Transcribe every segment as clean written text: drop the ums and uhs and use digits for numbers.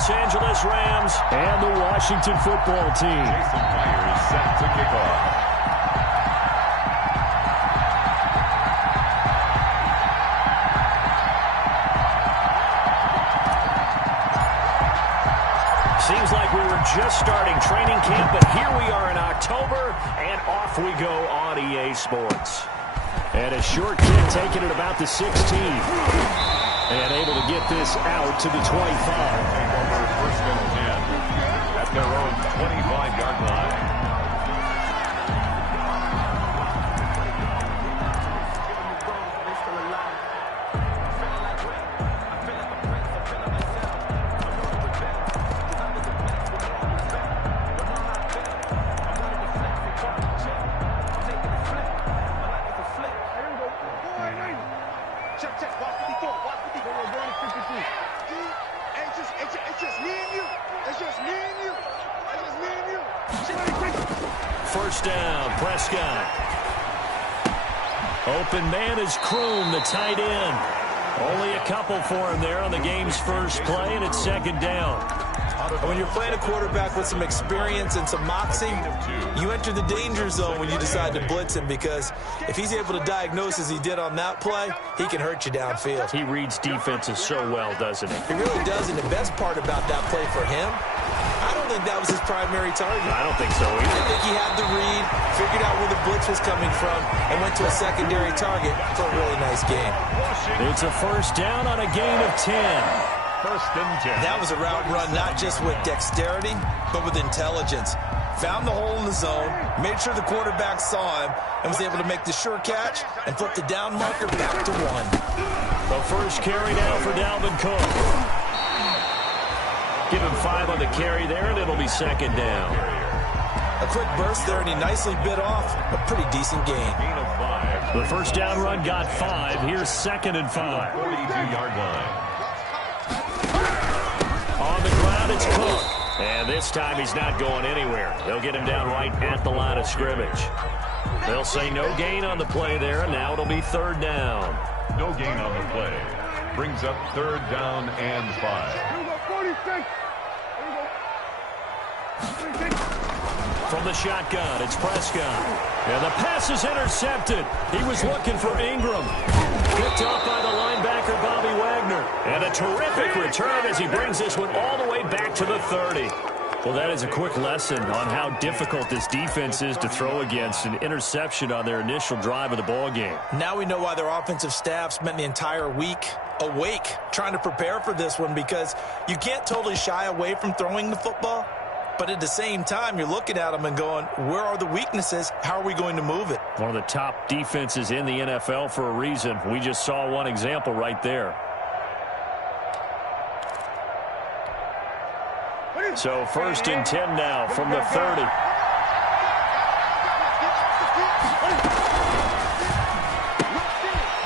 Los Angeles Rams and the Washington football team. Jason Myers set to kick off. Seems like we were just starting training camp, but here we are in October, and off we go on EA Sports. And a short kick taken at about the 16. And able to get this out to the 25. First and 10 at their own 25-yard line. First down, Prescott. Open man is Kroom, the tight end. Only a couple for him there on the game's first play, and it's second down. When you're playing a quarterback with some experience and some moxie, you enter the danger zone when you decide to blitz him, because if he's able to diagnose as he did on that play, he can hurt you downfield. He reads defenses so well, doesn't he? He really does, and the best part about that play for him, I don't think that was his primary target. I don't think so either. I think he had the read, figured out where the blitz was coming from, and went to a secondary target for a really nice game. It's a first down on a gain of 10. First and 10. That was a route run not just with dexterity, but with intelligence. Found the hole in the zone, made sure the quarterback saw him, and was able to make the sure catch and flip the down marker back to 1. The first carry now for Dalvin Cook. Give him 5 on the carry there, and it'll be second down. A quick burst there, and he nicely bit off a pretty decent gain. Gain of 5. The first down run got 5. Here's second and 5. 42-yard line. On the ground, it's Cook. And this time he's not going anywhere. They'll get him down right at the line of scrimmage. They'll say no gain on the play there, and now it'll be third down. No gain on the play. Brings up third down and 5. From the shotgun, it's Prescott. And the pass is intercepted. He was looking for Ingram. Picked off by the linebacker, Bobby Wagner. And a terrific return as he brings this one all the way back to the 30. Well, that is a quick lesson on how difficult this defense is to throw against. An interception on their initial drive of the ball game. Now we know why their offensive staff spent the entire week awake trying to prepare for this one, because you can't totally shy away from throwing the football. But at the same time, you're looking at them and going, where are the weaknesses? How are we going to move it? One of the top defenses in the NFL for a reason. We just saw one example right there. So first and 10 now from the 30.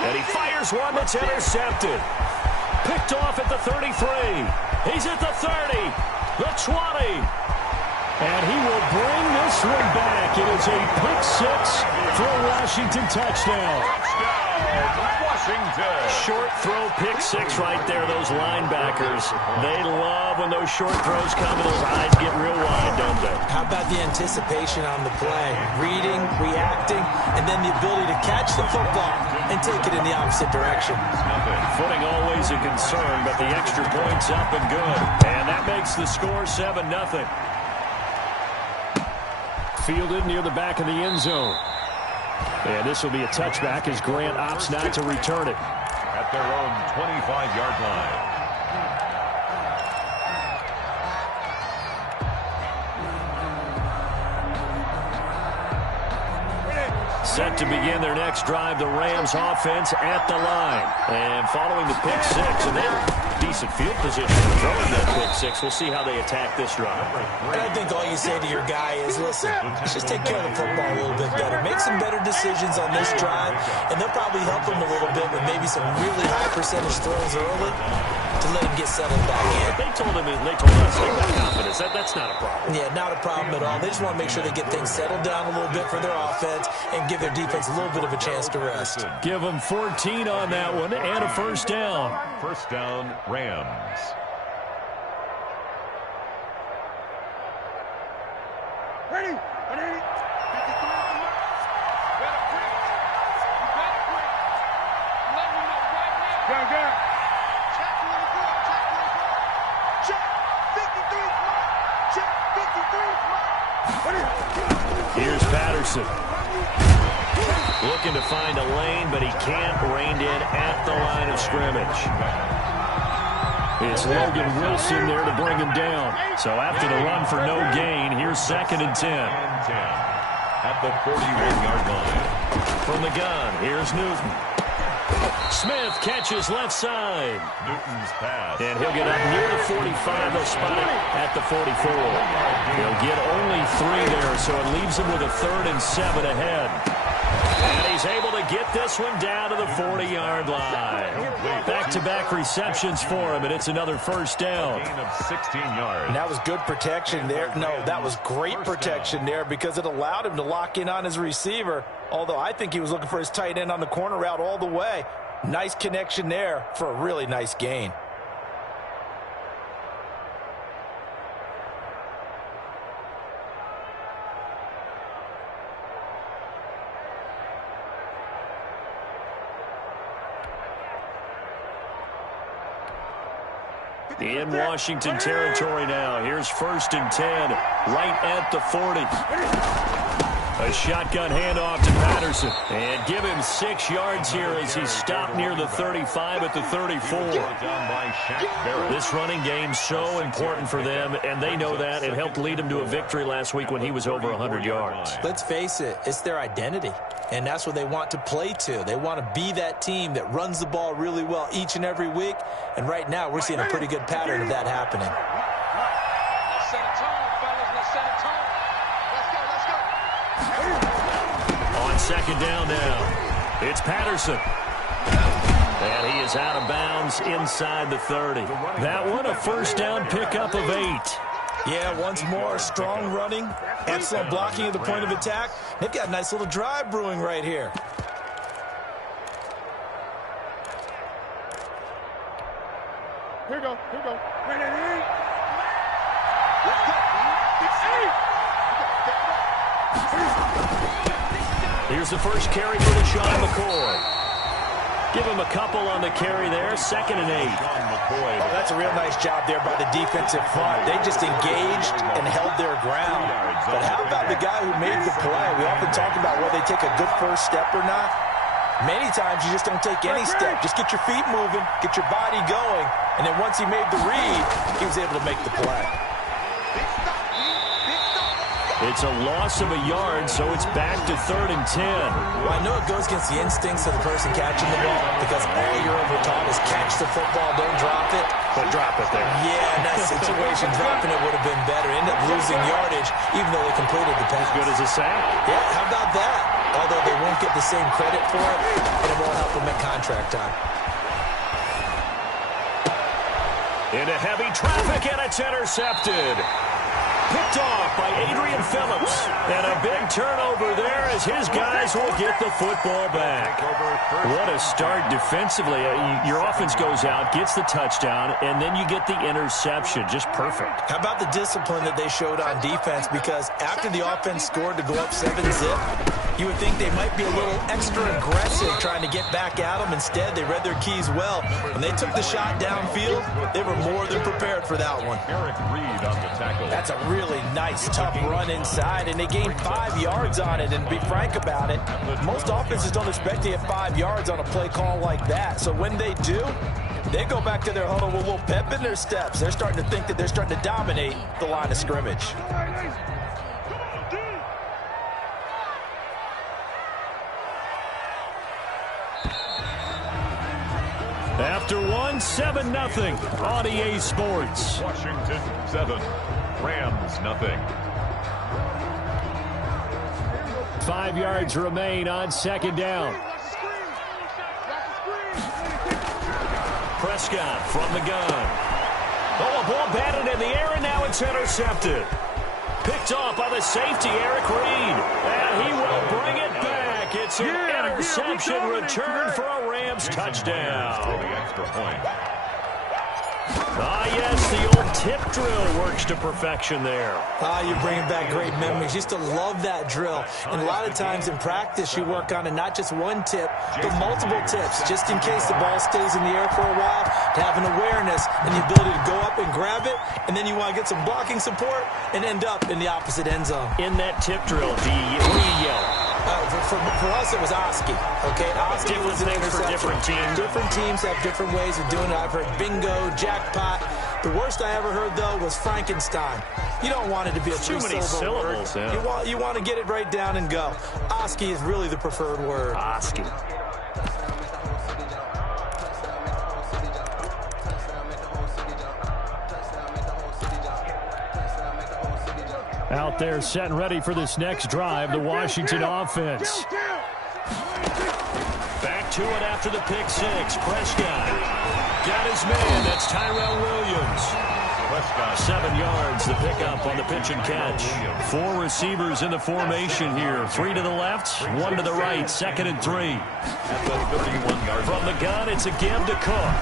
And he fires one that's intercepted. Picked off at the 33. He's at the 30. The 20. And he will bring this one back. It is a pick 6 for a Washington touchdown. Washington. Short throw, pick 6 right there. Those linebackers, they love when those short throws come and those eyes get real wide, don't they? How about the anticipation on the play? Reading, reacting, and then the ability to catch the football and take it in the opposite direction. Footing always a concern, but the extra point's up and good. And that makes the score 7-0. Fielded near the back of the end zone. And this will be a touchback as Grant opts not to return it. At their own 25-yard line. Set to begin their next drive, the Rams offense at the line. And following the pick 6, and then decent field position throwing that pick 6. We'll see how they attack this drive. And I think all you say to your guy is, listen, let's just take care of the football a little bit better. Make some better decisions on this drive, and they'll probably help him a little bit with maybe some really high percentage throws early to let him get settled back in. They told us they got confidence. That's not a problem. Yeah, not a problem at all. They just want to make sure they get things settled down a little bit for their offense and give their defense a little bit of a chance to rest. Give them 14 on that one and a first down. First down, Rams. Here's Patterson. Looking to find a lane, but he can't. Reined in at the line of scrimmage. It's Logan Wilson there to bring him down. So after the run for no gain, here's 2nd and 10. At the 41-yard line. From the gun, here's Newton. Smith catches left side. Newton's pass. And he'll get up near the 45. They'll spot it at the 44. He'll get only 3 there, so it leaves him with a 3rd and 7 ahead. And he's able to get this one down to the 40-yard line. Back-to-back receptions for him, and it's another first down. Gain of 16 yards. And that was good protection there. No, that was great protection there because it allowed him to lock in on his receiver, although I think he was looking for his tight end on the corner route all the way. Nice connection there for a really nice gain. In Washington territory now. Here's 1st and 10, right at the 40. A shotgun handoff to Patterson. And give him 6 yards here as he's stopped near the 35 at the 34. This running game's so important for them, and they know that. It helped lead them to a victory last week when he was over 100 yards. Let's face it, it's their identity, and that's what they want to play to. They want to be that team that runs the ball really well each and every week, and right now we're seeing a pretty good pattern of that happening. Let's set a tone, fellas. Let's set a tone. Let's go. On 2nd down now, it's Patterson. And he is out of bounds inside the 30. That one, a first down pickup of 8. Yeah, once more, strong running, excellent blocking at the point of attack. They've got a nice little drive brewing right here. Here we go. Let's go. Here's the first carry for LeSean McCoy. Give him a couple on the carry there. 2nd and 8. Oh, that's a real nice job there by the defensive front. They just engaged and held their ground. But how about the guy who made the play? We often talk about whether they take a good first step or not. Many times you just don't take any step. Just get your feet moving, get your body going, and then once he made the read, he was able to make the play. It's a loss of a yard, so it's back to 3rd and 10. Well, I know it goes against the instincts of the person catching the ball because all you're ever taught is catch the football, don't drop it. But drop it there. Yeah, in that situation, dropping it would have been better. Ended up losing yardage, even though they completed the pass. As good as a sack. Yeah, how about that? Although they won't get the same credit for it, and it won't help them at contract time. Into heavy traffic, and it's intercepted. Picked off by Adrian Phillips. And a big turnover there as his guys will get the football back. What a start defensively. Your offense goes out, gets the touchdown, and then you get the interception. Just perfect. How about the discipline that they showed on defense? Because after the offense scored to go up 7-zip, you would think they might be a little extra aggressive trying to get back at them. Instead, they read their keys well. When they took the shot downfield, they were more than prepared for that one. Eric Reed on the tackle. That's a really nice, tough run inside, and they gained 5 yards on it. And to be frank about it, most offenses don't expect to get 5 yards on a play call like that. So when they do, they go back to their huddle with a little pep in their steps. They're starting to think that they're starting to dominate the line of scrimmage. After one, 7-0 on EA Sports. Washington 7, Rams nothing. 5 yards remain on 2nd down. Prescott from the gun. Oh, a ball batted in the air, and now it's intercepted. Picked off by the safety, Eric Reed. And he will bring it back. It's an interception return for a Rams touchdown. For the extra point. Ah, yes, the old tip drill works to perfection there. You're bringing back great memories. Used to love that drill. And a lot of times in practice, you work on it, not just one tip, but multiple tips, just in case the ball stays in the air for a while, to have an awareness and the ability to go up and grab it, and then you want to get some blocking support and end up in the opposite end zone. In that tip drill, what do you yell? For us, it was Oski. Okay, Oski was an things for different teams. Different teams have different ways of doing it. I've heard bingo, jackpot. The worst I ever heard, though, was Frankenstein. You don't want it to be a too many syllables. Word. Yeah. You want to get it right down and go. Oski is really the preferred word. Oski. Out there set and ready for this next drive, the Washington offense. Back to it after the pick six. Prescott got his man. That's Tyrell Williams. Prescott. 7 yards, the pickup on the pitch and catch. 4 receivers in the formation here. 3 to the left, 1 to the right. 2nd and 3. At the 31-yard From the gun, it's a give to Cook.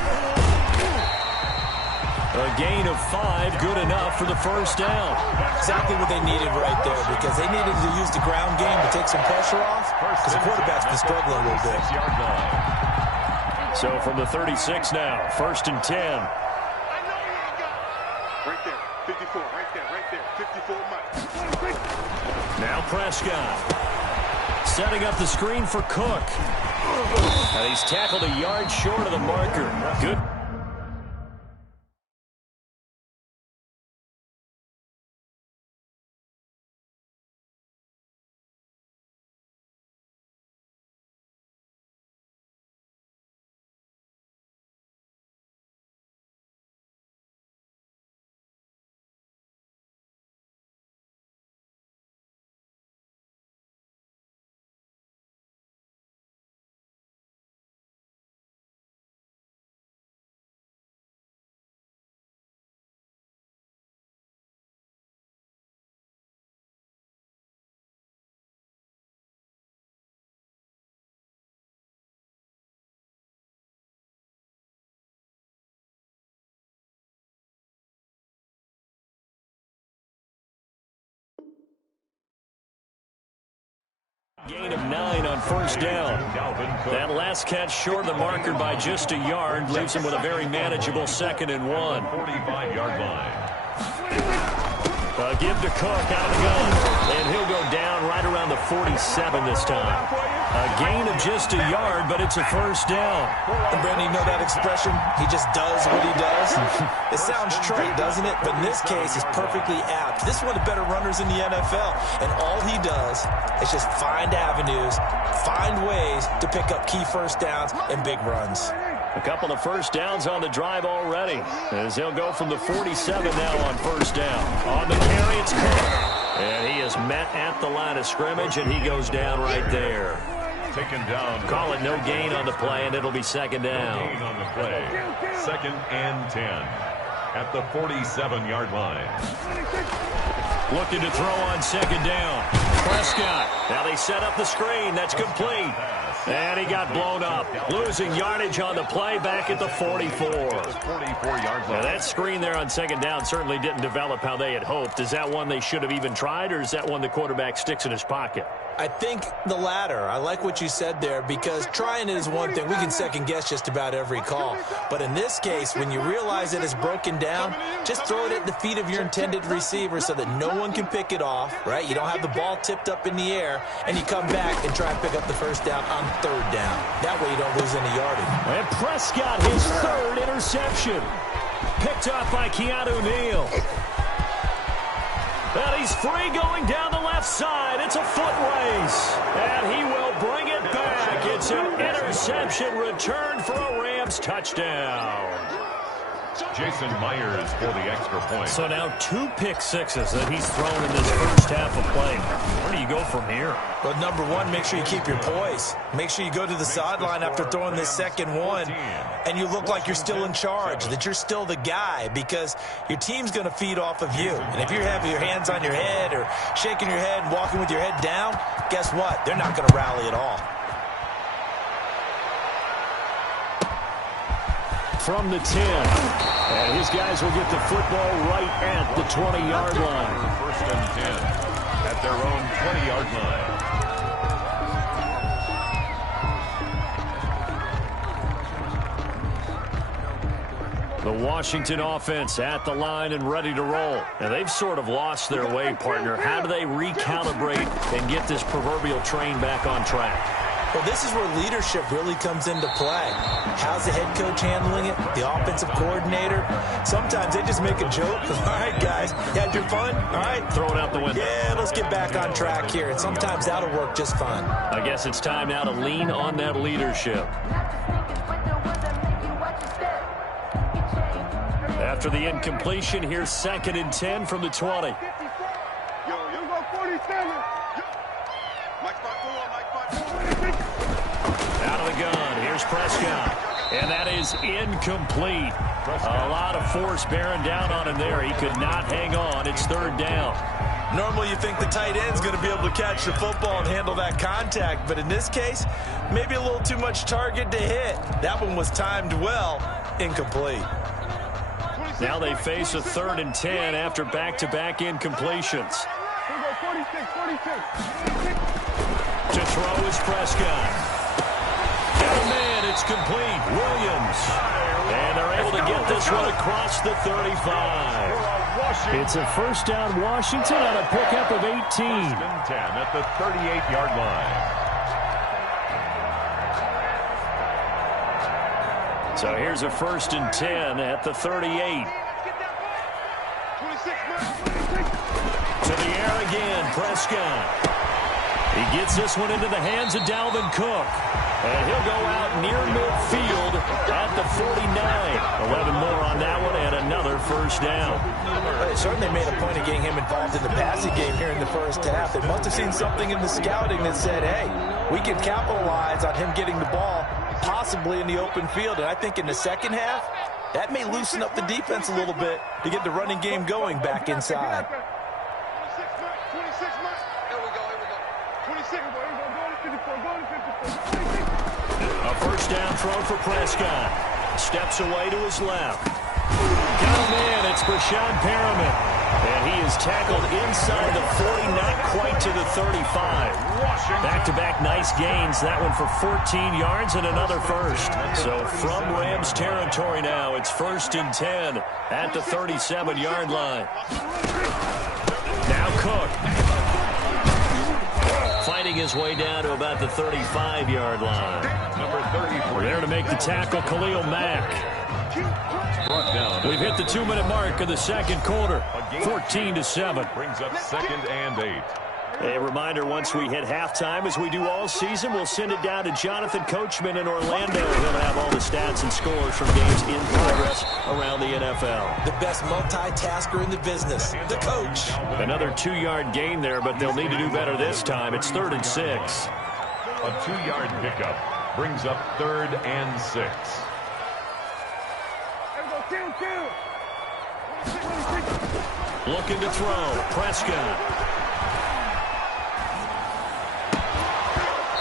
A gain of 5, good enough for the first down. Exactly what they needed right there, because they needed to use the ground game to take some pressure off, because the quarterback's been struggling a little bit. 6-yard line. So from the 36 now, 1st and 10. Right there, 54, right there, 54 Mike. Now Prescott. Setting up the screen for Cook. And he's tackled a yard short of the marker. Good. Gain of 9 on first down. That last catch short of the marker by just a yard leaves him with a very manageable 2nd and 1. 45-yard line. Give to Cook out of the gun. And he'll go down right around the 47 this time. A gain of just a yard, but it's a first down. And Brandon, you know that expression? He just does what he does. It sounds trite, doesn't it? But in this case, it's perfectly apt. This is one of the better runners in the NFL. And all he does is just find avenues, find ways to pick up key first downs and big runs. A couple of first downs on the drive already, as they'll go from the 47 now on first down. On the carry, it's Cook. And he is met at the line of scrimmage, and he goes down right there. Taken down. Call it no gain on the play, and it'll be 2nd down. No gain on the play. 2nd and 10 at the 47-yard line. Looking to throw on 2nd down. Prescott. Now they set up the screen. That's complete. And he got blown up. Losing yardage on the play back at the 44. 44-yard line. Now that screen there on 2nd down certainly didn't develop how they had hoped. Is that one they should have even tried, or is that one the quarterback sticks in his pocket? I think the latter. I like what you said there, because trying it is one thing. We can second guess just about every call. But in this case, when you realize it is broken down, just throw it at the feet of your intended receiver so that no one can pick it off, right? You don't have the ball tipped up in the air, and you come back and try and pick up the first down on 3rd down. That way you don't lose any yardage. And Prescott, his 3rd interception. Picked off by Keanu Neal. And he's free going down the left side. It's a foot race. And he will bring it back. It's an interception returned for a Rams touchdown. Jason Myers for the extra point. So now 2 pick sixes that he's thrown in this first half of play. Where do you go from here? Well, number one, make sure you keep your poise. Make sure you go to the sideline after throwing this second one, and you look like you're still in charge, that you're still the guy, because your team's going to feed off of you. And if you're having your hands on your head or shaking your head and walking with your head down, guess what? They're not going to rally at all. from the 10. And his guys will get the football right at the 20-yard line. First and 10 at their own 20-yard line. The Washington offense at the line and ready to roll. And they've sort of lost their way, partner. How do they recalibrate and get this proverbial train back on track? Well, this is where leadership really comes into play. How's the head coach handling it? The offensive coordinator? Sometimes they just make a joke. All right, guys, you had your fun? All right. Throw it out the window. Yeah, let's get back on track here. And sometimes that'll work just fine. I guess it's time now to lean on that leadership. After the incompletion, here's 2nd and 10 from the 20. Yo, you go 47. Mike spot 4, Mike spot 4. Out of the gun, here's Prescott. And that is incomplete. A lot of force bearing down on him there. He could not hang on. It's 3rd down. Normally you think the tight end's going to be able to catch the football and handle that contact. But in this case, maybe a little too much target to hit. That one was timed well. Incomplete. Now they face a 3rd and 10 after back-to-back incompletions. To throw is Prescott. Got a man, it's complete. Williams. And they're able to get this one across the 35. It's a first down Washington on a pickup of 18. First and 10 at the 38-yard line. So here's a 1st and 10 at the 38. To the air again, Prescott. He gets this one into the hands of Dalvin Cook. And he'll go out near midfield at the 49. 11 more on that one and another first down. They certainly made a point of getting him involved in the passing game here in the first half. They must have seen something in the scouting that said, hey, we can capitalize on him getting the ball possibly in the open field. And I think in the second half, that may loosen up the defense a little bit to get the running game going back inside. 26 months. Here we go. 26. A first down throw for Prescott. Steps away to his left. Got a man, it's Breshad Perriman. And he is tackled inside the 40, not quite to the 35. Back-to-back nice gains. That one for 14 yards and another first. So from Rams territory now, it's 1st and 10 at the 37-yard line. Now Cook. Fighting his way down to about the 35-yard line. Number 34. There to make the tackle, Khalil Mack. We've hit the 2-minute mark of the second quarter. 14-7. Brings up 2nd and 8. A reminder, once we hit halftime, as we do all season, we'll send it down to Jonathan Coachman in Orlando. He'll have all the stats and scores from games in progress around the NFL. The best multitasker in the business, the coach. Another 2-yard gain there, but they'll need to do better this time. It's 3rd and 6. A 2-yard pickup brings up 3rd and 6. Looking to throw. Prescott.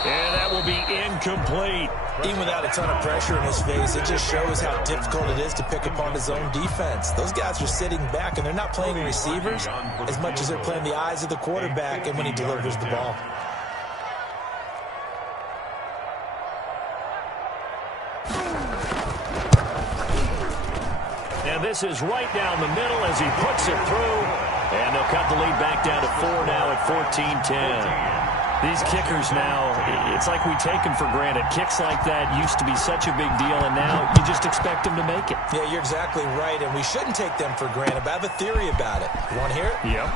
And that will be incomplete. Even without a ton of pressure in his face, it just shows how difficult it is to pick upon his own defense. Those guys are sitting back, and they're not playing receivers as much as they're playing the eyes of the quarterback and when he delivers the ball. And this is right down the middle as he puts it through. And they'll cut the lead back down to 4 now at 14-10. These kickers now, it's like we take them for granted. Kicks like that used to be such a big deal, and now you just expect them to make it. Yeah, you're exactly right, and we shouldn't take them for granted, but I have a theory about it. You want to hear it? Yep.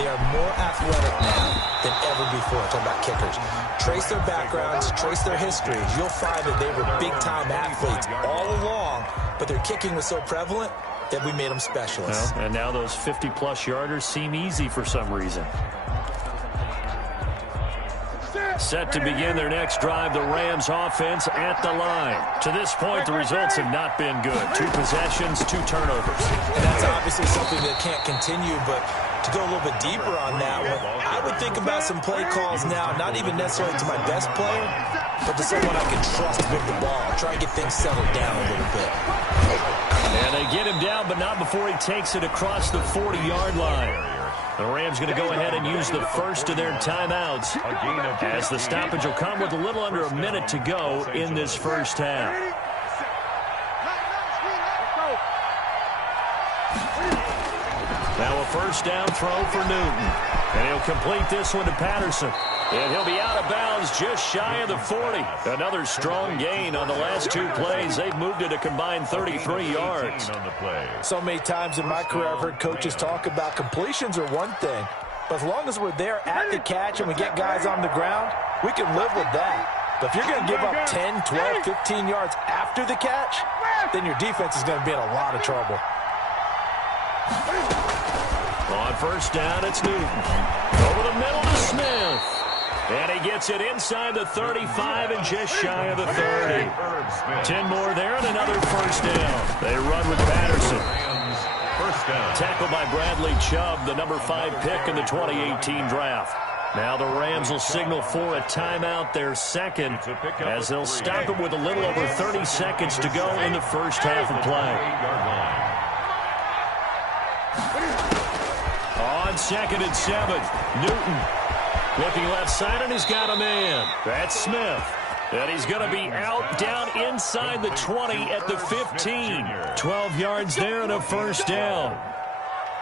They are more athletic now than ever before. Talking about kickers. Trace their backgrounds, trace their histories. You'll find that they were big-time athletes all along, but their kicking was so prevalent that we made them specialists. Well, and now those 50-plus yarders seem easy for some reason. Set to begin their next drive, the Rams offense at the line. To this point, the results have not been good. 2 possessions, 2 turnovers. And that's obviously something that can't continue, but To go a little bit deeper on that one, I would think about some play calls now, not even necessarily to my best player, but to someone I can trust with the ball. Try and get things settled down a little bit. And they get him down, but not before he takes it across the 40-yard line. The Rams going to go ahead and use the first of their timeouts, as the stoppage will come with a little under a minute to go in this first half. Now a first down throw for Newton. And he'll complete this one to Patterson. And he'll be out of bounds just shy of the 40. Another strong gain on the last two plays. They've moved it a combined 33 yards. So many times in my career I've heard coaches talk about completions are one thing. But as long as we're there at the catch and we get guys on the ground, we can live with that. But if you're going to give up 10, 12, 15 yards after the catch, then your defense is going to be in a lot of trouble. On first down, it's Newton. Over the middle to Smith. And he gets it inside the 35 and just shy of the 30. 10 more there and another first down. They run with Patterson. First down. Tackled by Bradley Chubb, the number 5 pick in the 2018 draft. Now the Rams will signal for a timeout, their second, as they'll stop it with a little over 30 seconds to go in the first half of play. On second and 7, Newton. Looking left side, and he's got a man. That's Smith. And he's going to be out down inside the 20 at the 15. 12 yards there and a first down.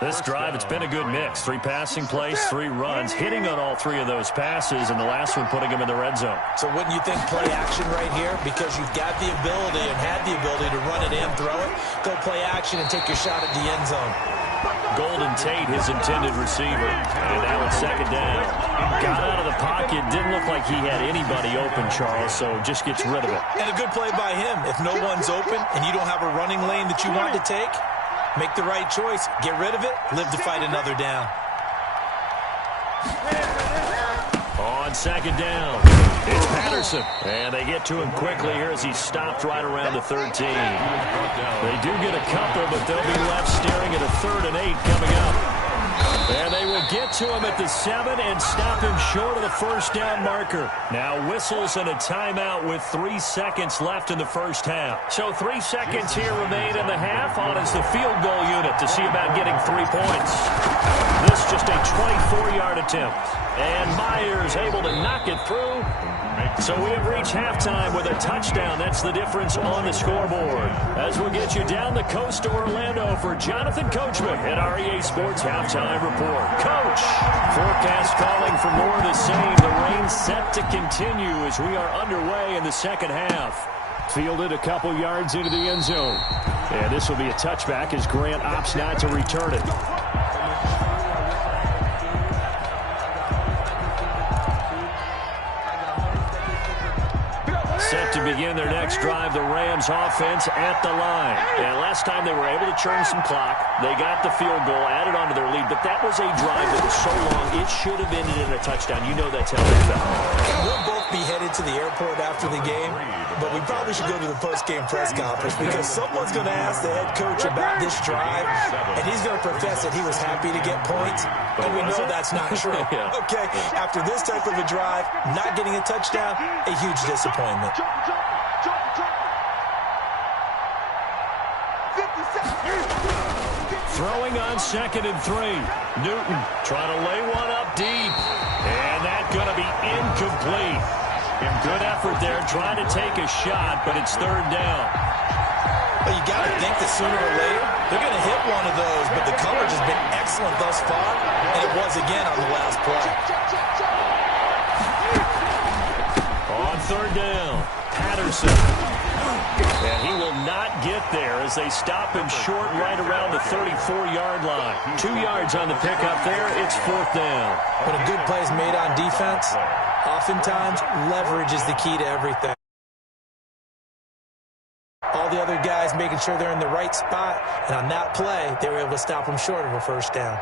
This drive, it's been a good mix. 3 passing plays, 3 runs, hitting on all 3 of those passes, and the last one putting him in the red zone. So wouldn't you think play action right here? Because you've got the ability and had the ability to run it in, throw it, go play action and take your shot at the end zone. Golden Tate, his intended receiver. And now it's second down. Got out of the pocket. Didn't look like he had anybody open, Charles, so just gets rid of it. And a good play by him. If no one's open and you don't have a running lane that you want to take, make the right choice. Get rid of it. Live to fight another down. On second down, it's Patterson. And they get to him quickly here as he's stopped right around the 13. They do get a couple, but they'll be left staring at a 3rd and 8 coming up. And they will get to him at the 7 and stop him short of the first down marker. Now whistles and a timeout with 3 seconds left in the first half. So 3 seconds here remain in the half. On is the field goal unit to see about getting 3 points. This just a 24-yard attempt. And Myers able to knock it through. So we have reached halftime with a touchdown. That's the difference on the scoreboard. As we'll get you down the coast to Orlando for Jonathan Coachman at our EA Sports Halftime Report. Coach, forecast calling for more of the same. The rain set to continue as we are underway in the second half. Fielded a couple yards into the end zone. And this will be a touchback as Grant opts not to return it. Set to begin their next drive, the Rams offense at the line. And last time they were able to churn some clock. They got the field goal, added on to their lead, but that was a drive that was so long it should have ended in a touchdown. You know that's how they felt. We'll both be headed to the airport after the game, but we probably should go to the post-game press conference because someone's going to ask the head coach about this drive, and he's going to profess that he was happy to get points, and we know that's not true. Yeah. Okay, after this type of a drive, not getting a touchdown, a huge disappointment. Throwing on second and 3. Newton trying to lay one up deep. And that's going to be incomplete. Good effort there trying to take a shot, but it's 3rd down. Well, you got to think that sooner or later they're going to hit one of those, but the coverage has been excellent thus far, and it was again on the last play. On 3rd down, Patterson. And he will not get there as they stop him short right around the 34-yard line. 2 yards on the pickup there. It's 4th down. When a good play is made on defense, oftentimes leverage is the key to everything. All the other guys making sure they're in the right spot, and on that play, they were able to stop him short of a first down.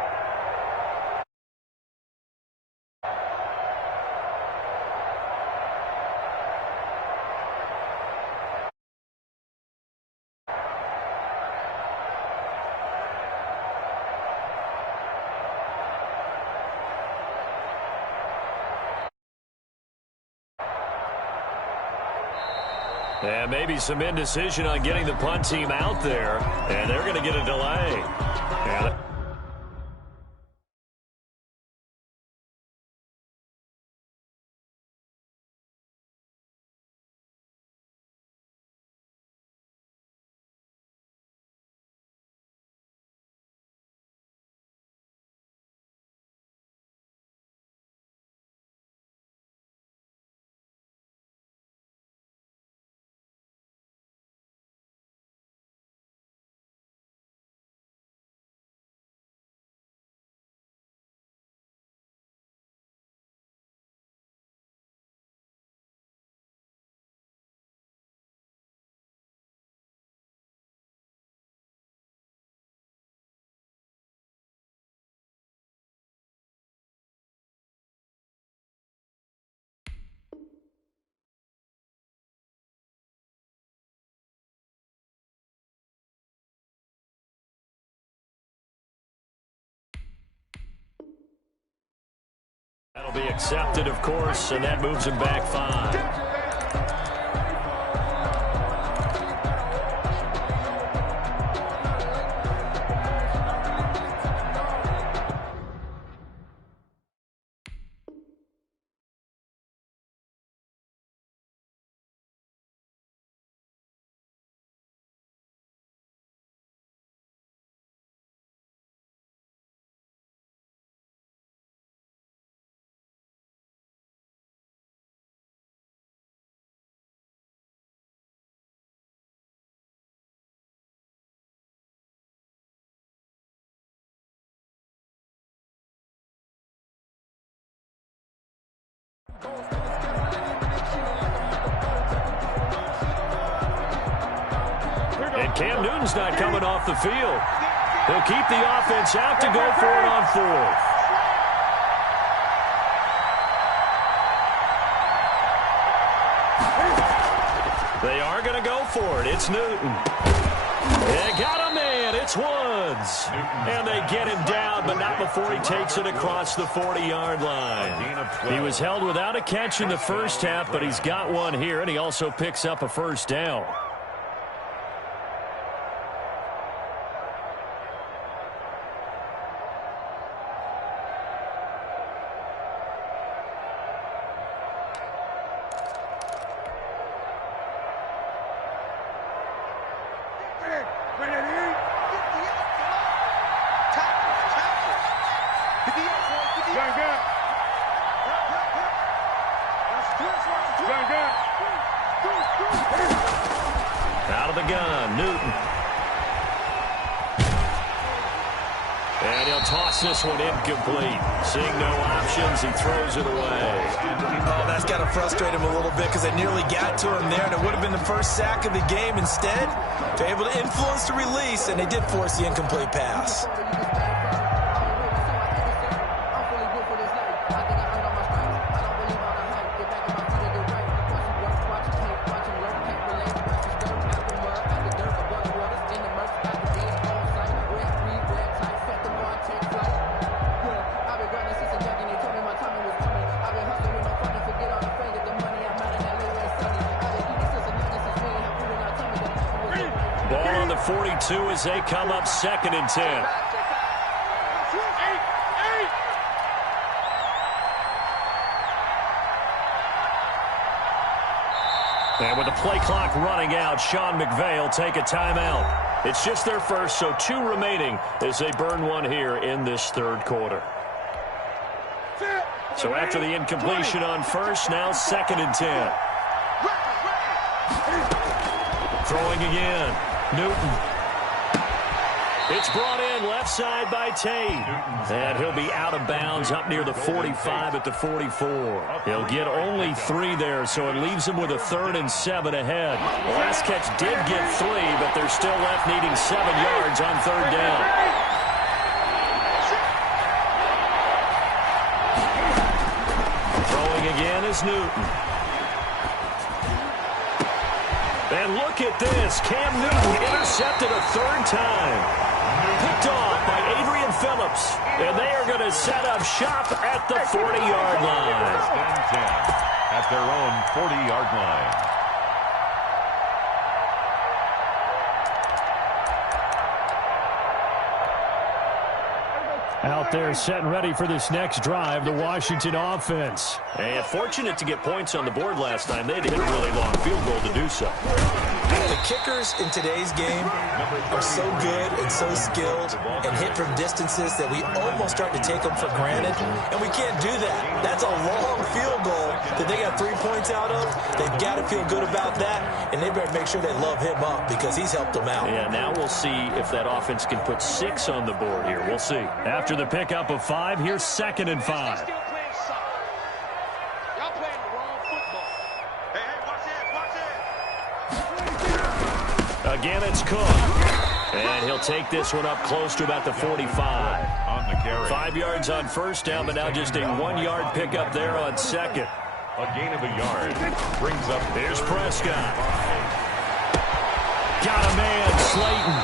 And maybe some indecision on getting the punt team out there. And they're going to get a delay. And that'll be accepted, of course, and that moves him back 5. And Cam Newton's not coming off the field. They'll keep the offense out to go for it on 4th. They are going to go for it. It's Newton. They got a man. It's Woods. And they get him down, but not before he takes it across the 40-yard line. He was held without a catch in the first half, but he's got one here, and he also picks up a first down. Out of the gun, Newton. And he'll toss this one incomplete. Seeing no options, he throws it away. Oh, that's got to frustrate him a little bit because they nearly got to him there, and it would have been the first sack of the game. Instead, they're able to influence the release, and they did force the incomplete pass. Ball on the 42 as they come up 2nd and 10. And with the play clock running out, Sean McVay will take a timeout. It's just their first, so 2 remaining as they burn one here in this 3rd quarter. So after the incompletion on first, now 2nd and 10. Throwing again. Newton. It's brought in left side by Tate. And he'll be out of bounds up near the 45 at the 44. He'll get only 3 there, so it leaves him with a 3rd and 7 ahead. The last catch did get 3, but they're still left needing 7 yards on 3rd down. Throwing again is Newton. And look at this. Cam Newton intercepted a 3rd time. Picked off by Adrian Phillips. And they are going to set up shop at the 40-yard line. At their own 40-yard line. Out there set and ready for this next drive, the Washington offense. And fortunate to get points on the board last time. They had to hit a really long field goal to do so. The kickers in today's game are so good and so skilled and hit from distances that we almost start to take them for granted, and we can't do that. That's a long field goal that they got 3 points out of. They've got to feel good about that, and they better make sure they love him up because he's helped them out. Yeah, now we'll see if that offense can put 6 on the board here. We'll see. After the pickup of 5, here's 2nd and 5. Still playing soccer. Y'all playing the wrong football. Hey, watch it. Again, it's Cook. And he'll take this one up close to about the 45. On the carry. 5 yards on first down, but now just a 1-yard pickup there on second. A gain of a yard. Brings up. Here's Prescott. Got a man, Slayton.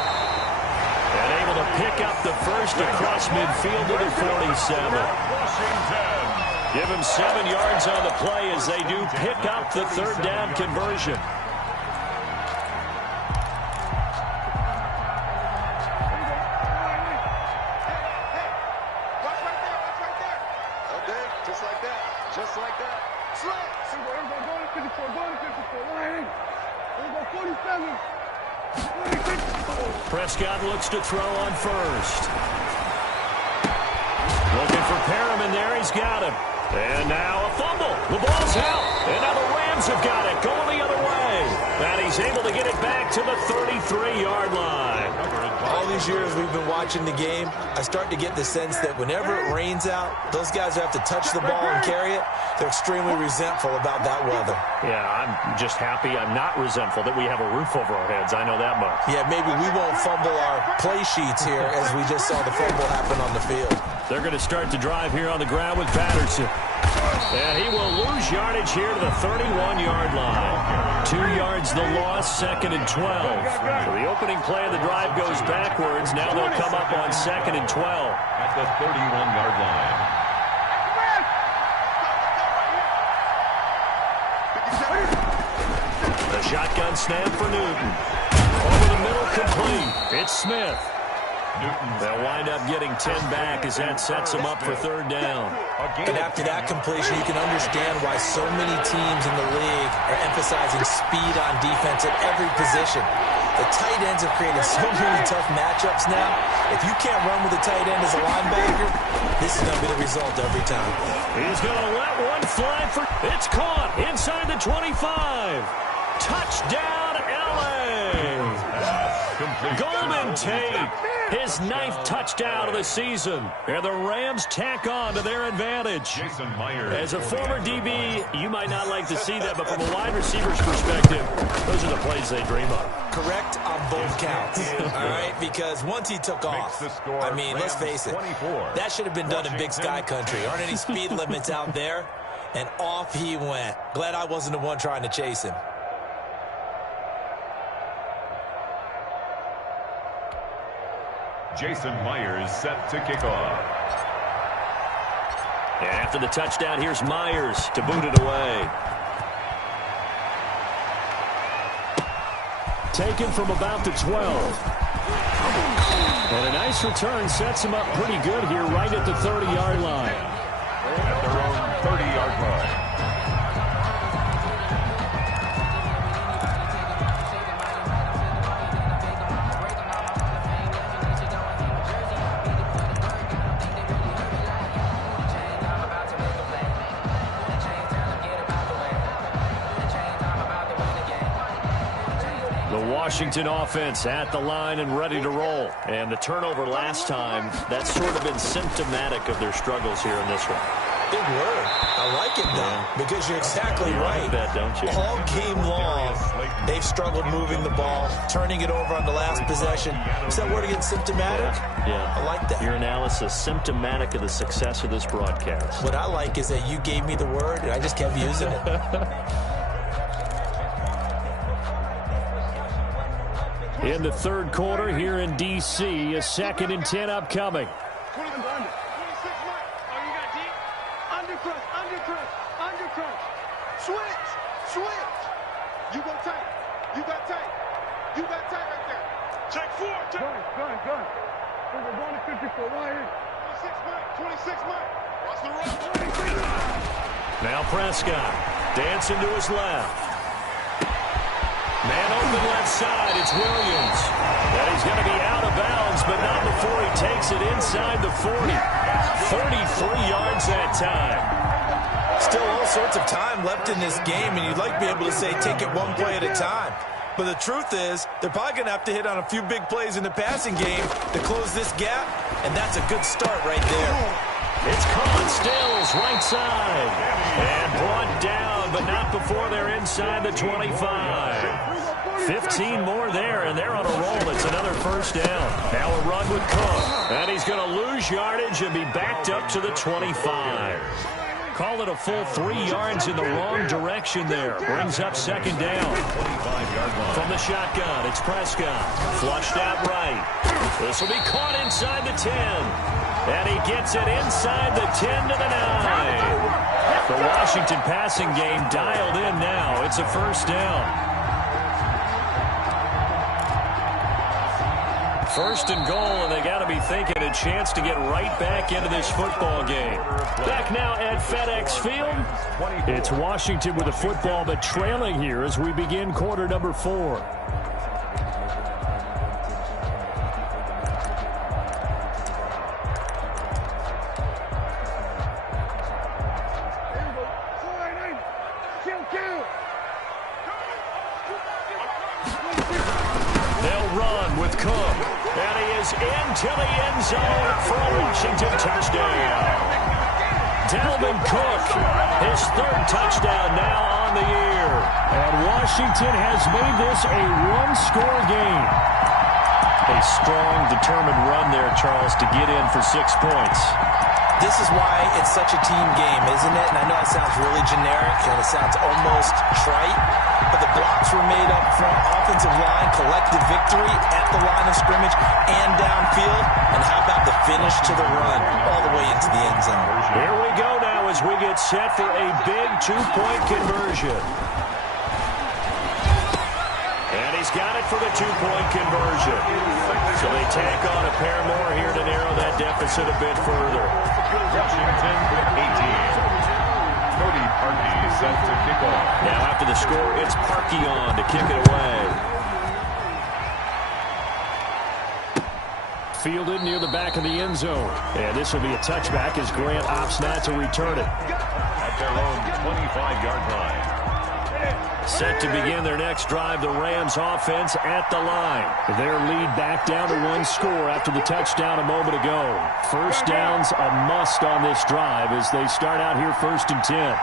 And able to pick up the first across midfield to the 47. Washington. Give him 7 yards on the play as they do pick up the 3rd down conversion. Prescott looks to throw on first. Looking for Perriman there. He's got him. And now a fumble. The ball's out. And now the Rams have got it. Going the other way. And he's able to get it back to the 33-yard line. All these years we've been watching the game, I start to get the sense that whenever it rains out, those guys who have to touch the ball and carry it, they're extremely resentful about that weather. Yeah, I'm just happy I'm not resentful that we have a roof over our heads. I know that much. Yeah, maybe we won't fumble our play sheets here as we just saw the fumble happen on the field. They're going to start the drive here on the ground with Patterson. And he will lose yardage here to the 31-yard line. 2 yards the loss, 2nd and 12. So the opening play of the drive goes backwards. Now they'll come up on 2nd and 12. At the 31-yard line. The shotgun snap for Newton. Over the middle, complete. It's Smith. They'll wind up getting 10 back as that sets them up for 3rd down. And after that completion, you can understand why so many teams in the league are emphasizing speed on defense at every position. The tight ends have created so many tough matchups now. If you can't run with a tight end as a linebacker, this is going to be the result every time. He's going to let one fly for... It's caught inside the 25. Touchdown, L.A. Golden Tate. His 9th touchdown of the season. And the Rams tack on to their advantage. Jason Myers. As a former DB, you might not like to see that, but from a wide receiver's perspective, those are the plays they dream of. Correct on both counts, all right? Because once he took off, I mean, let's face it, that should have been done in Big Sky Country. Aren't any speed limits out there? And off he went. Glad I wasn't the one trying to chase him. Jason Myers set to kick off. And after the touchdown, here's Myers to boot it away. Taken from about the 12. And a nice return sets him up pretty good here right at the 30-yard line. At their own 30-yard line. Washington offense at the line and ready to roll. And the turnover last time, that's sort of been symptomatic of their struggles here in this one. Big word. I like it, though, because you're exactly right. Like that, don't you? All game long, they've struggled moving the ball, turning it over on the last possession. Is that word again, symptomatic? Yeah. I like that. Your analysis, symptomatic of the success of this broadcast. What I like is that you gave me the word, and I just kept using it. In the 3rd quarter here in D.C., a 2nd and 10 upcoming. 26 Mike. Oh, you got deep? Undercrush, undercrush, undercrush. Switch, switch. You go tight. You got tight. You got tight right there. Check 4. Check. Gun. We're going to 54. Right here. Now Prescott dancing to his left. Man open left side, it's Williams. And he's going to be out of bounds, but not before he takes it inside the 40. 33 yards that time. Still all sorts of time left in this game, and you'd like to be able to say take it one play at a time. But the truth is, they're probably going to have to hit on a few big plays in the passing game to close this gap, and that's a good start right there. It's Colin Stills, right side. And brought down, but not before they're inside the 25. 15 more there, and they're on a roll. It's another first down. Now a run with Cook. And he's going to lose yardage and be backed up to the 25. Call it a full 3 yards in the wrong direction there. Brings up second down. From the shotgun, it's Prescott. Flushed out right. This will be caught inside the 10. And he gets it inside the 10 to the 9. The Washington passing game dialed in now. It's a first down. First and goal, and they got to be thinking a chance to get right back into this football game. Back now at FedEx Field. It's Washington with the football, but trailing here as we begin quarter number 4. They'll run with Cook. And he is into the end zone for a Washington touchdown. Dalvin Cook, his 3rd touchdown now on the year. And Washington has made this a one-score game. A strong, determined run there, Charles, to get in for 6 points. This is why it's such a team game, isn't it? And I know it sounds really generic and it sounds almost trite, but the blocks were made up front, offensive line, collective victory at the line of scrimmage and downfield. And how about the finish to the run all the way into the end zone? Here we go now as we get set for a big 2-point conversion. And he's got it for the 2-point conversion. So they tack on a pair more here to narrow that deficit a bit further. Washington 18. Cody Parkey set to kick off. Now after the score, it's Parkey on to kick it away. Fielded near the back of the end zone. And this will be a touchback as Grant opts not to return it. At their own 25-yard line. Set to begin their next drive, the Rams offense at the line. Their lead back down to 1 score after the touchdown a moment ago. First down's a must on this drive as they start out here 1st and 10.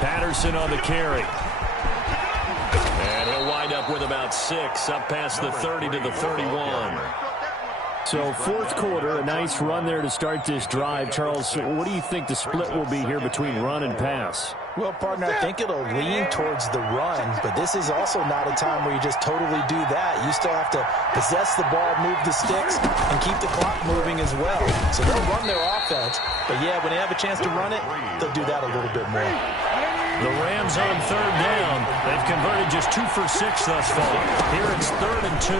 Patterson on the carry. And he'll wind up with about 6 up past the 30 to the 31. So 4th quarter, a nice run there to start this drive. Charles, what do you think the split will be here between run and pass? Well, partner, I think it'll lean towards the run, but this is also not a time where you just totally do that. You still have to possess the ball, move the sticks, and keep the clock moving as well. So they'll run their offense, but yeah, when they have a chance to run it, they'll do that a little bit more. The Rams on 3rd down. They've converted just 2 for 6 thus far. Here it's 3rd and 2.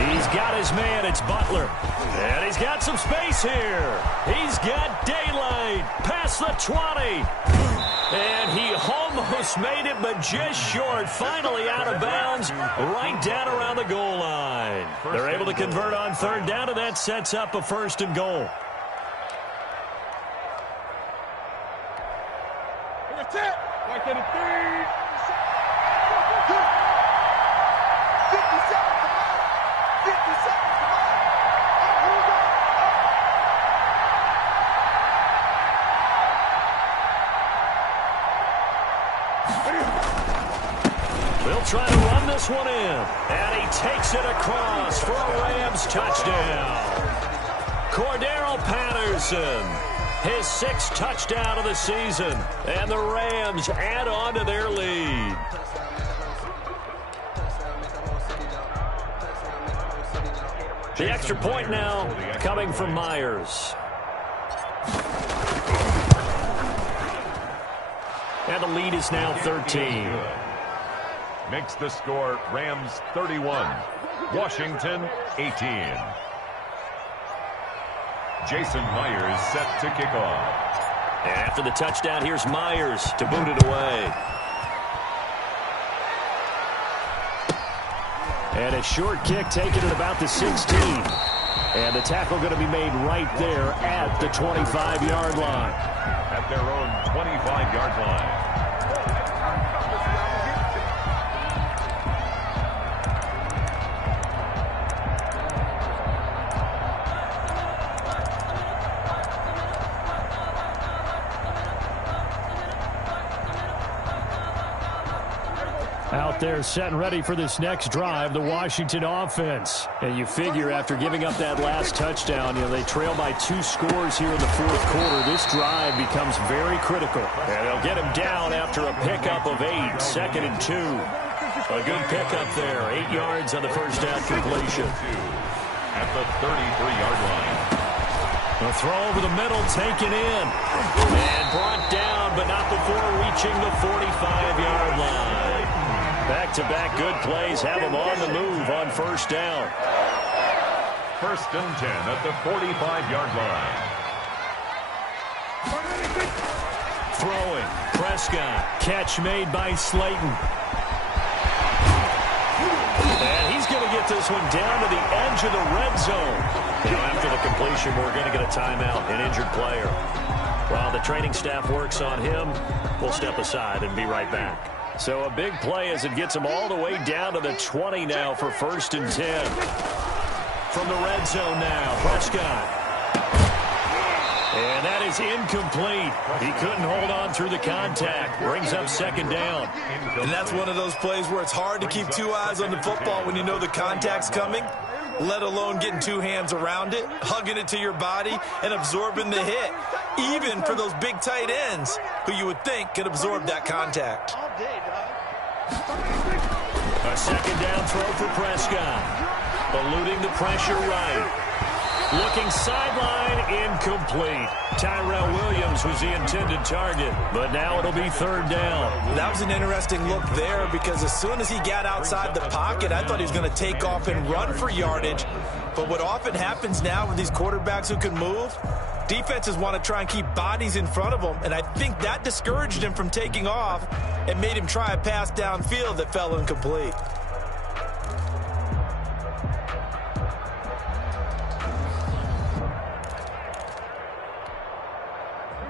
He's got his man, it's Butler. And he's got some space here. He's got daylight past the 20. And he almost made it, but just short. Finally out of bounds, right down around the goal line. They're able to convert on 3rd down, and that sets up a 1st and goal. They'll try to run this one in. And he takes it across for a Rams touchdown. Cordero Patterson, his 6th touchdown of the season. And the Rams add on to their lead. The extra point now coming from Myers. And the lead is now 13. Makes the score Rams 31, Washington 18. Jason Myers set to kick off. And after the touchdown, here's Myers to boot it away. And a short kick taken at about the 16. And the tackle going to be made right there at the 25-yard line. At their own 25-yard line. Out there set and ready for this next drive, the Washington offense. And you figure after giving up that last touchdown, they trail by 2 scores here in the fourth quarter. This drive becomes very critical. And they'll get him down after a pickup of 8, 2nd and 2. A good pickup there, 8 yards on the first down completion. At the 33-yard line. A throw over the middle, taken in. And brought down, but not before reaching the 45-yard line. Back-to-back good plays have him on the move on first down. 1st and 10 at the 45-yard line. Throwing, Prescott. Catch made by Slayton. And he's going to get this one down to the edge of the red zone. After the completion, we're going to get a timeout, an injured player. While the training staff works on him, we'll step aside and be right back. So a big play as it gets him all the way down to the 20 now for 1st and 10. From the red zone now, Prescott. And that is incomplete. He couldn't hold on through the contact. Brings up 2nd down. And that's one of those plays where it's hard to keep 2 eyes on the football when you know the contact's coming, let alone getting 2 hands around it, hugging it to your body, and absorbing the hit, even for those big tight ends who you would think could absorb that contact. A 2nd down throw for Prescott. Eluding the pressure right. Looking sideline, incomplete. Tyrell Williams was the intended target, but now it'll be 3rd down. That was an interesting look there because as soon as he got outside the pocket, I thought he was going to take off and run for yardage. But what often happens now with these quarterbacks who can move, defenses want to try and keep bodies in front of them, and I think that discouraged him from taking off and made him try a pass downfield that fell incomplete.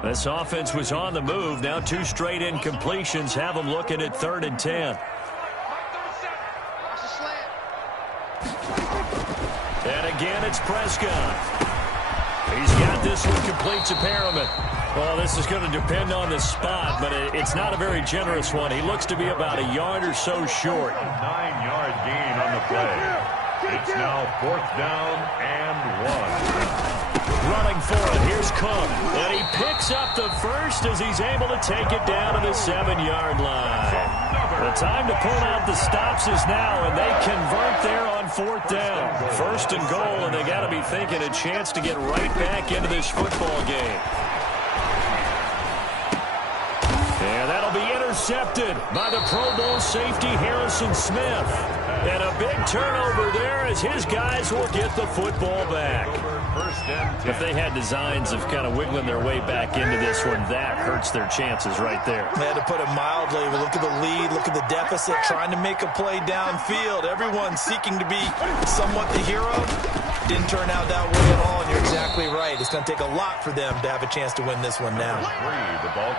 This offense was on the move. Now 2 straight incompletions have them looking at 3rd and 10. And again, it's Prescott. He's got this one complete to Perriman. Well, this is going to depend on the spot, but it's not a very generous one. He looks to be about a yard or so short. 9-yard gain on the play. It's now 4th down and 1. Running for it, here's Cook. And he picks up the first as he's able to take it down to the 7-yard line. The time to pull out the stops is now, and they convert there on 4th down. 1st and goal, and they got to be thinking a chance to get right back into this football game. And that'll be intercepted by the Pro Bowl safety Harrison Smith. And a big turnover there as his guys will get the football back. If they had designs of kind of wiggling their way back into this one, that hurts their chances right there. They had to put it mildly. Look at the lead, look at the deficit, trying to make a play downfield. Everyone seeking to be somewhat the hero. Didn't turn out that way at all, and you're exactly right. It's going to take a lot for them to have a chance to win this one now.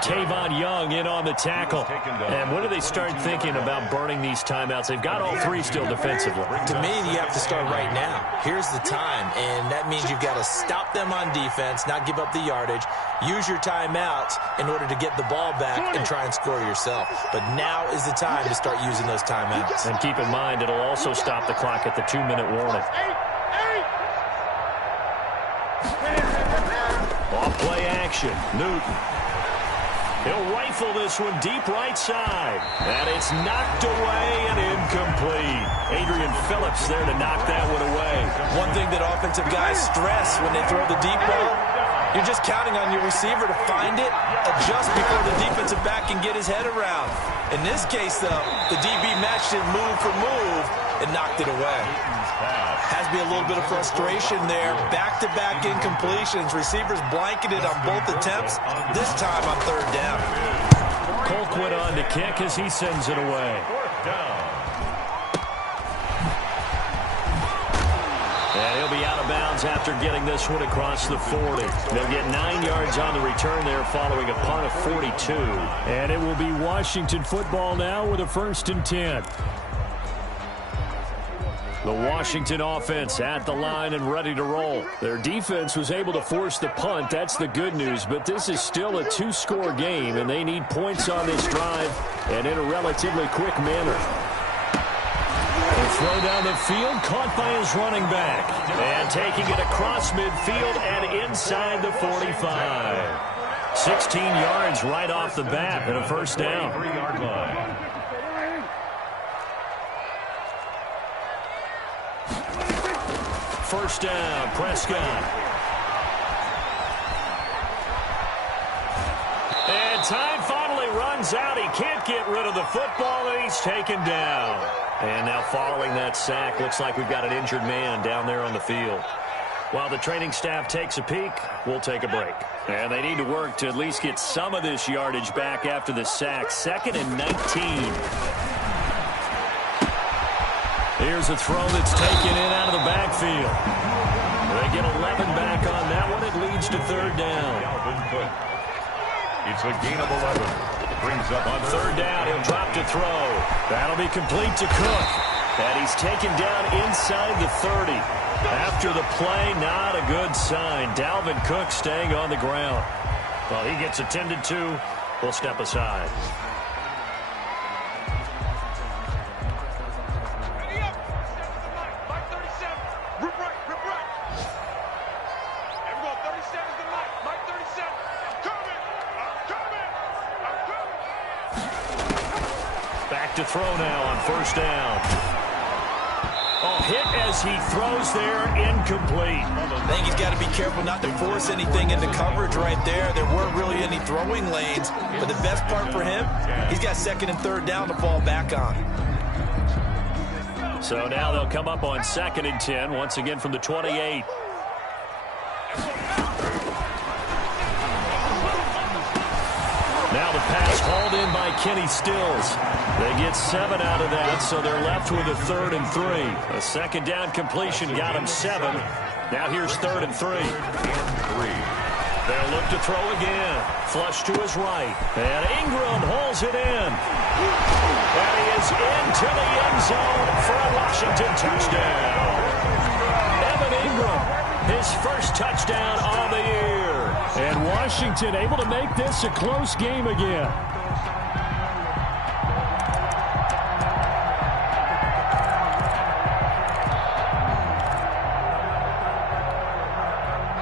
Tavon Young in on the tackle. And when do they start thinking about burning these timeouts? They've got all 3 still defensively. To me, you have to start right now. Here's the time, and that means you've got to stop them on defense, not give up the yardage, use your timeouts in order to get the ball back and try and score yourself. But now is the time to start using those timeouts. And keep in mind, it'll also stop the clock at the 2-minute warning. Off play action, Newton. He'll rifle this one deep right side. And it's knocked away and incomplete. Adrian Phillips there to knock that one away. One thing that offensive guys stress when they throw the deep ball, you're just counting on your receiver to find it, adjust before the defensive back can get his head around. In this case, though, the DB matched it move for move, and knocked it away. Has to be a little bit of frustration there. Back-to-back incompletions. Receivers blanketed on both attempts, this time on third down. Colquitt on to kick as he sends it away. Fourth down. And he'll be out of bounds after getting this one across the 40. They'll get 9 yards on the return there following a punt of 42. And it will be Washington football now with a 1st and 10. The Washington offense at the line and ready to roll. Their defense was able to force the punt. That's the good news. But this is still a 2-score game, and they need points on this drive and in a relatively quick manner. A throw down the field, caught by his running back. And taking it across midfield and inside the 45. 16 yards right off the bat and a first down. 3-yard line. First down, Prescott. And time finally runs out. He can't get rid of the football, and he's taken down. And now following that sack, looks like we've got an injured man down there on the field. While the training staff takes a peek, we'll take a break. And they need to work to at least get some of this yardage back after the sack. 2nd and 19. Here's a throw that's taken in out of the backfield. They get 11 back on that one. It leads to third down. Dalvin Cook. It's a gain of 11. Brings up On third down, he'll drop to throw. That'll be complete to Cook. And he's taken down inside the 30. After the play, not a good sign. Dalvin Cook staying on the ground. Well, he gets attended to. We'll step aside. To throw now on first down. Oh, hit as he throws there, incomplete. I think he's got to be careful not to force anything into coverage right there. There weren't really any throwing lanes, but the best part for him, he's got 2nd and 3rd down to fall back on. So now they'll come up on 2nd and 10, once again from the 28. Now the pass hauled in by Kenny Stills. They get 7 out of that, so they're left with a 3rd and 3. A 2nd down completion got him 7. Now here's 3rd and 3. They'll look to throw again. Flush to his right. And Ingram hauls it in. And he is into the end zone for a Washington touchdown. Evan Ingram, his first touchdown on the year. And Washington able to make this a close game again.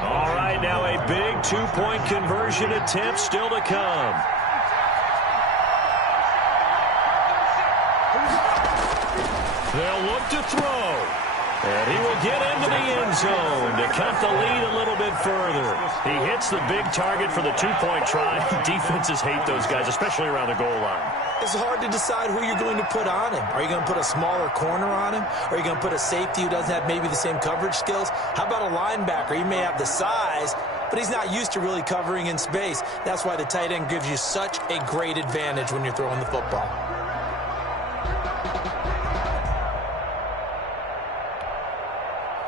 All right, now a big 2-point conversion attempt still to come. They'll look to throw. And he will get into the end zone to cut the lead a little bit further. He hits the big target for the 2-point try. Defenses hate those guys, especially around the goal line. It's hard to decide who you're going to put on him. Are you going to put a smaller corner on him? Are you going to put a safety who doesn't have maybe the same coverage skills? How about a linebacker? He may have the size, but he's not used to really covering in space. That's why the tight end gives you such a great advantage when you're throwing the football.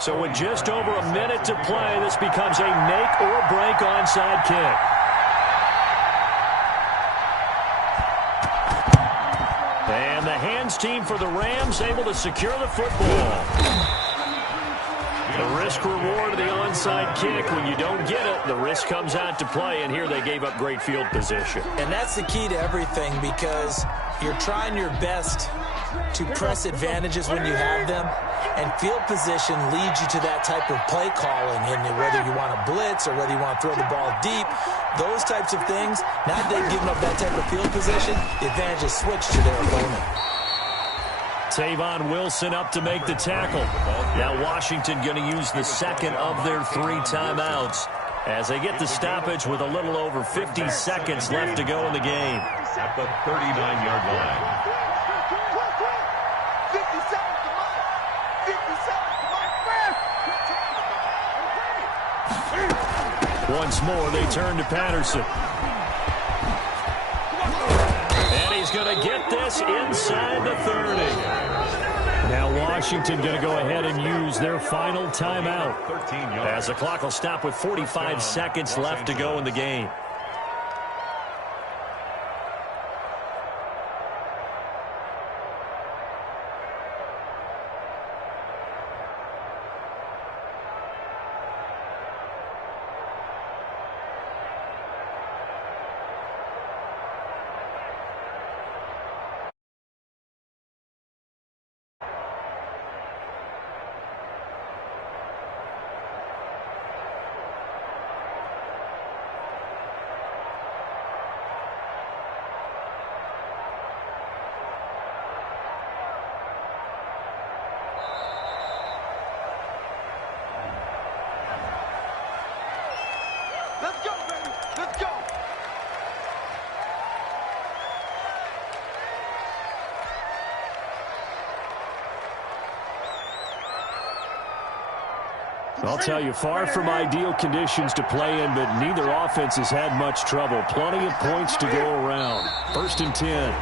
So with just over a minute to play, this becomes a make or break onside kick. And the hands team for the Rams able to secure the football. The risk reward of the onside kick. When you don't get it, the risk comes out to play, and here they gave up great field position. And that's the key to everything, because you're trying your best to press advantages when you have them, and field position leads you to that type of play calling, and whether you want to blitz or whether you want to throw the ball deep, those types of things. Now that they've given up that type of field position, the advantage is switched to their opponent. Tavon Wilson up to make the tackle. Now Washington going to use the second of their 3 timeouts as they get the stoppage with a little over 50 seconds left to go in the game. At the 39-yard line. 50 seconds to mine. Once more, they turn to Patterson. And he's going to get this inside the 30. Now Washington going to go ahead and use their final timeout, as the clock will stop with 45 seconds left to go in the game. Let's go, baby. Let's go. I'll tell you, far from ideal conditions to play in, but neither offense has had much trouble. Plenty of points to go around. 1st and 10.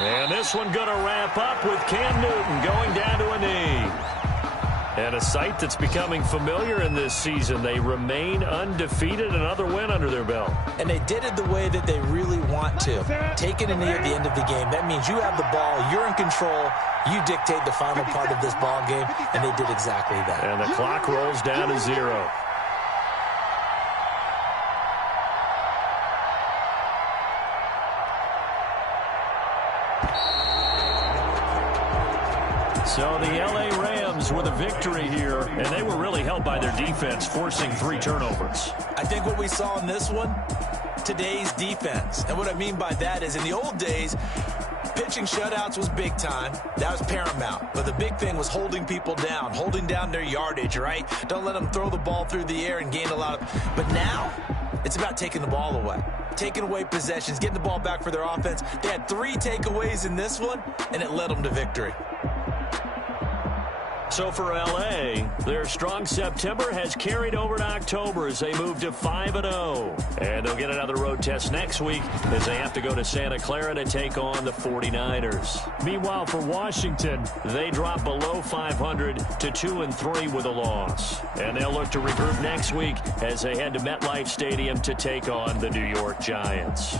And this one going to wrap up with Cam Newton going down to a knee. And a sight that's becoming familiar in this season. They remain undefeated, another win under their belt. And they did it the way that they really want to. Taking a knee at the end of the game. That means you have the ball, you're in control, you dictate the final part of this ball game, and they did exactly that. And the clock rolls down to 0. So the L.A. Rams with a victory here, and they were really helped by their defense, forcing 3 turnovers. I think what we saw in this one, today's defense. And what I mean by that is in the old days, pitching shutouts was big time. That was paramount. But the big thing was holding people down, holding down their yardage, right? Don't let them throw the ball through the air and gain a lot of... But now, it's about taking the ball away. Taking away possessions, getting the ball back for their offense. They had 3 takeaways in this one, and it led them to victory. So for L.A., their strong September has carried over to October as they move to 5-0. And they'll get another road test next week as they have to go to Santa Clara to take on the 49ers. Meanwhile, for Washington, they drop below 500 to 2-3 with a loss. And they'll look to regroup next week as they head to MetLife Stadium to take on the New York Giants.